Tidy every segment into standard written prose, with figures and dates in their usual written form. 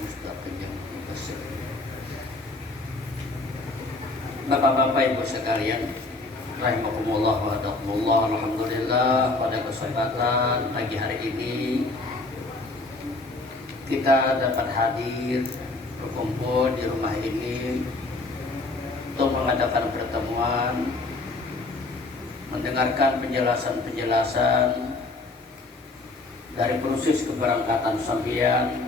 mustaqim yang mutasir. Bapak-bapak Ibu sekalian, rahimakumullah wa taqullah. Alhamdulillah, pada kesempatan pagi hari ini kita dapat hadir berkumpul di rumah ini untuk mengadakan pertemuan, mendengarkan penjelasan-penjelasan dari proses keberangkatan sampeyan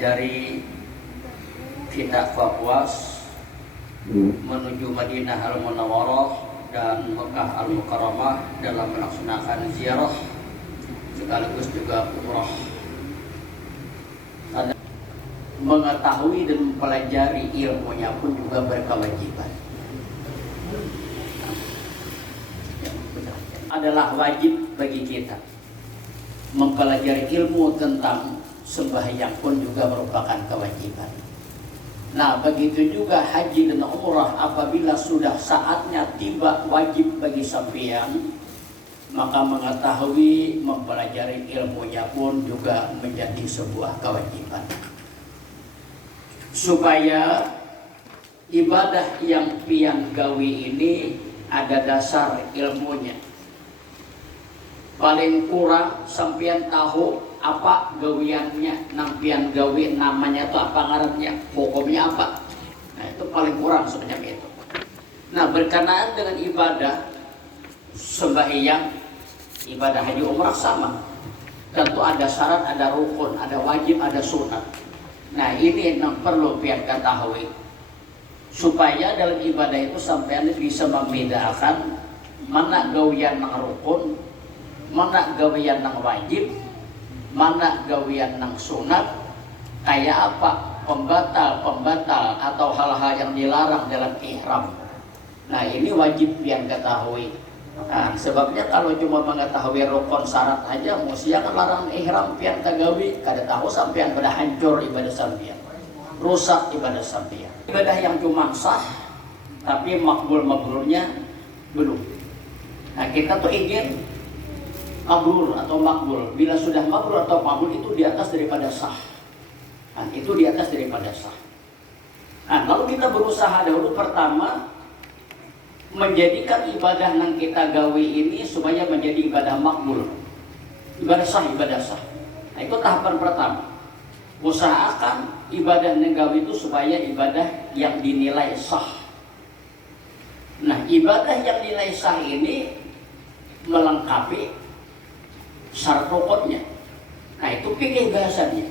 dari Kita Kapuas menuju Madinah Al-Munawwarah dan Mekah Al-Mukarramah dalam melaksanakan ziarah sekaligus juga umrah. Mengetahui dan mempelajari ilmunya pun juga berkewajiban. Adalah wajib bagi kita mempelajari ilmu tentang sembahyang pun juga merupakan kewajiban. Nah, begitu juga haji dan umrah apabila sudah saatnya tiba wajib bagi sampeyan, maka mengetahui mempelajari ilmunya pun juga menjadi sebuah kewajiban. Supaya ibadah yang pian gawi ini ada dasar ilmunya. Paling kurang sampean tahu apa gawiannya, nampian gawi namanya itu apa ngarannya, hukumnya apa. Nah, itu paling kurang sebenarnya itu. Nah, berkenaan dengan ibadah sembahyang, ibadah haji umrah sama. Tentu ada syarat, ada rukun, ada wajib, ada sunat. Nah, ini yang perlu pian ketahui supaya dalam ibadah itu sampean bisa membedakan mana gawian nang rukun, mana gawian nang wajib, mana gawian nang sunat, kayak apa pembatal atau hal-hal yang dilarang dalam ihram. Nah, ini wajib pian ketahui. Nah, sebabnya kalau cuma mengetahui rukun syarat aja, mesti akan larang ihram pian kagawi, kada tahu sampean pada hancur ibadah sampean, rusak ibadah sampean. Ibadah yang cuma sah, tapi makbul-makbulnya belum. Nah, kita tuh ingin mabrur atau makbul. Bila sudah mabrur atau makbul itu di atas daripada sah. Nah, itu di atas daripada sah. Nah, lalu kita berusaha dahulu pertama menjadikan ibadah yang kita gawi ini supaya menjadi ibadah makbul, ibadah sah, ibadah sah. Nah, itu tahapan pertama. Usahakan ibadah yang gawi itu supaya ibadah yang dinilai sah. Nah, ibadah yang dinilai sah ini melengkapi syarat rukunnya. Nah, itu pilih bahasanya.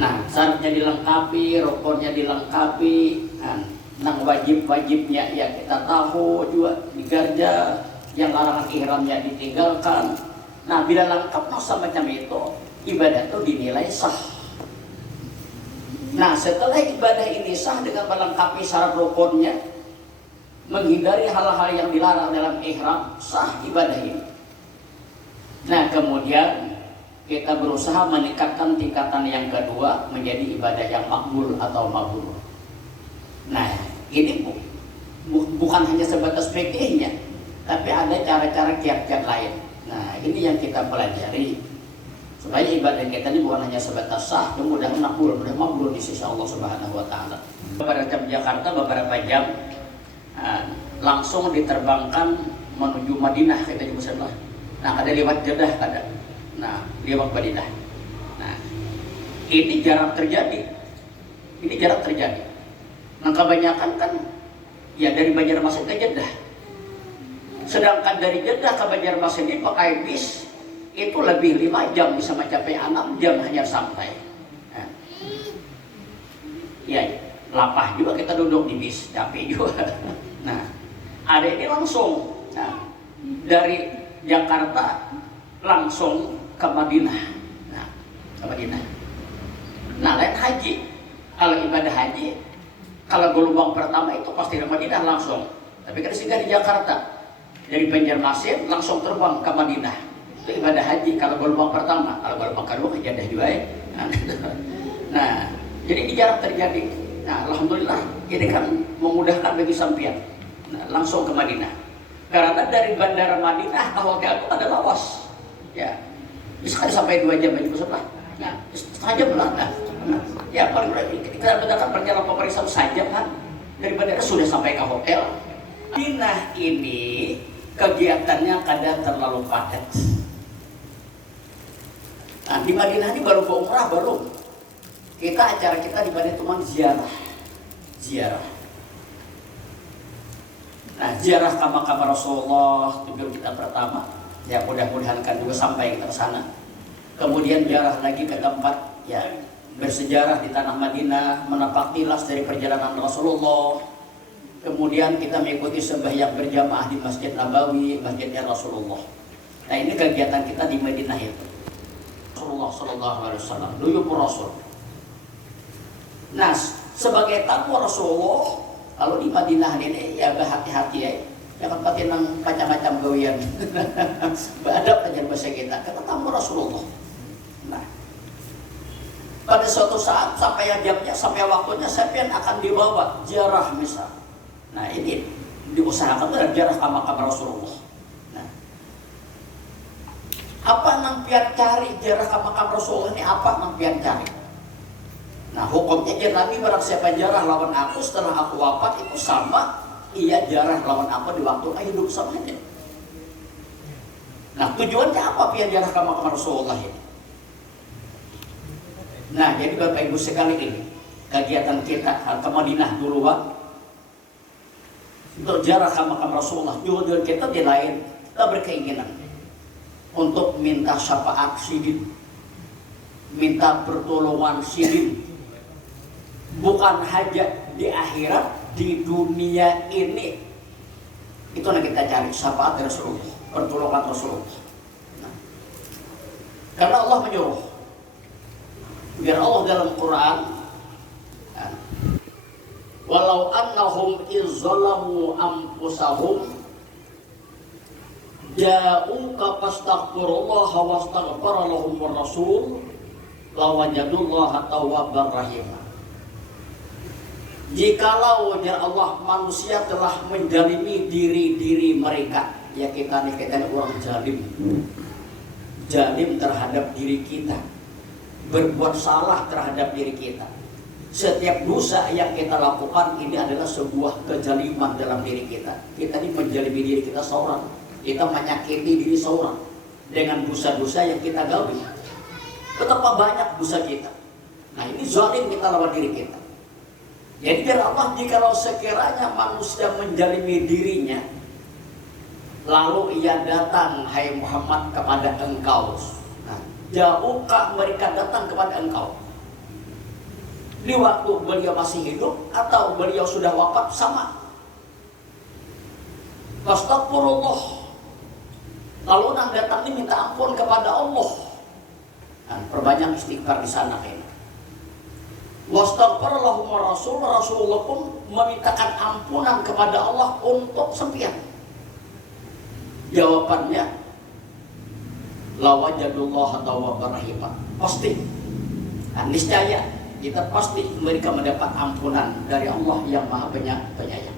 Nah, syaratnya dilengkapi, rukunnya dilengkapi. Nang wajib-wajibnya ya kita tahu juga digarja, yang larangan ihramnya ditinggalkan. Nah, bila lengkap masa macam itu, ibadah itu dinilai sah. Nah, setelah ibadah ini sah dengan melengkapi syarat rukunnya, menghindari hal-hal yang dilarang dalam ihram, sah ibadah ini. Nah, kemudian kita berusaha meningkatkan tingkatan yang kedua menjadi ibadah yang makbul atau mabrur. Nah, ini bukan hanya sebatas fikihnya, tapi ada cara-cara kiat-kiat lain. Nah, ini yang kita pelajari supaya ibadah kita ini bukan hanya sebatas sah, kemudian makbul, mudah makbul di sisi Allah Subhanahu wa taala. Beberapa jam Jakarta, beberapa jam langsung diterbangkan menuju Madinah, kita juga salah. Nah, ada lewat Jeddah ada. Nah, lewat Madinah. Nah, ini jarang terjadi. Ini jarang terjadi. Nah, kebanyakan kan ya dari Banjarmasin ke Jeddah. Sedangkan dari Jeddah ke Banjarmasin ini pakai bis itu lebih 5 jam, bisa mencapai 6 jam hanya sampai. Nah, ya lapah juga kita duduk di bis, capek juga. Nah, ada ini langsung. Nah, dari Jakarta langsung ke Madinah. Nah, ke Madinah. Nah, lain haji. Kalau ibadah haji, kalau gelombang pertama itu pasti ke Madinah langsung. Tapi kan singgah di Jakarta, dari Banjarmasin langsung terbang ke Madinah. Itu ibadah haji kalau gelombang pertama. Kalau gelombang kedua ke Jeddah juga ya. Nah, jadi ini jarang terjadi. Nah, alhamdulillah ini kan memudahkan bagi sampean. Nah, langsung ke Madinah. Karena dari bandara Madinah ke hotel itu ada lawas. Ya, bisa sampai 2 jam aja setelah. Nah, setengah jam lah. Nah, ya paling kita bedakan perjalanan pemeriksaan saja kan dari bandara sudah sampai ke hotel. Madinah ini kegiatannya kadang terlalu padat. Nah, di Madinah ini baru umrah baru. Acara kita di Madinah cuma ziarah. Nah, ziarah ke makam Rasulullah tujuan kita pertama. Ya mudah-mudahan kan juga sampai kita ke sana. Kemudian ziarah lagi ke tempat ya bersejarah di tanah Madinah, menapak tilas dari perjalanan Rasulullah. Kemudian kita mengikuti sembahyang berjamaah di Masjid Nabawi, Masjidnya Rasulullah. Nah, ini kegiatan kita di Madinah itu. Rasulullah Sallallahu Alaihi Wasallam, duyupur Rasul. Nah, sebagai tamu Rasulullah, kalau di Madinah ini ya berhati-hati ya. Jangan pakai macam-macam gawian. Beradab aja bahasa kita. Kata tamu Rasulullah. Nah, pada suatu saat sampai jamnya, sampai waktunya sampean akan dibawa ziarah misal. Nah, ini diusahakan itu ziarah ke makam Rasulullah. Nah, apa nang pian cari ziarah ke makam Rasulullah ini? Apa nang pian cari? Nah, hukumnya Nabi barang siapa ziarah lawan aku setelah aku wafat itu sama ia ziarah lawan aku di waktu aku hidup sama dia. Nah, tujuannya apa pian ziarah ke makam Rasulullah ini? Nah, jadi Bapak Ibu sekali ini kegiatan kita ke Madinah duluan untuk ziarah ke makam Rasulullah. Tujuan kita di lain, kita berkeinginan untuk minta syafaat sidin, minta pertolongan sidin. Bukan hajat di akhirat, di dunia ini. Itu yang kita cari, syafaat dari Rasulullah, pertolongan Rasulullah. Nah, karena Allah menyuruh. Biar Allah dalam Quran, walau annahum izzalamu anfusahum ja'uka fastaghfirullaha wastaghfara lahumur rasul lawajadullaha tawwabur rahim. Jikalau ya Allah manusia telah menjalimi diri mereka, ya kita orang jalim terhadap diri kita, berbuat salah terhadap diri kita. Setiap dosa yang kita lakukan ini adalah sebuah kezaliman dalam diri kita. Kita ini menjalimi diri kita seorang, kita menyakiti diri seorang dengan dosa-dosa yang kita gauli. Betapa banyak dosa kita. Nah, ini zalim kita lawan diri kita. Jadi biar Allah, jikalau sekiranya manusia menjalimi dirinya, lalu ia datang, hai Muhammad, kepada engkau. Nah, jauhkah mereka datang kepada engkau di waktu beliau masih hidup atau beliau sudah wafat, sama. Astagfirullah. Lalu nang datang ini minta ampun kepada Allah. Nah, perbanyak istighfar di sana kayaknya. Wastaghfarallahu Rasulullah pun memintakan ampunan kepada Allah untuk sempian. Jawabannya lawajadullaha tawwabur rahim. Pasti. Niscaya kita pasti mereka mendapat ampunan dari Allah yang Maha Penyayang.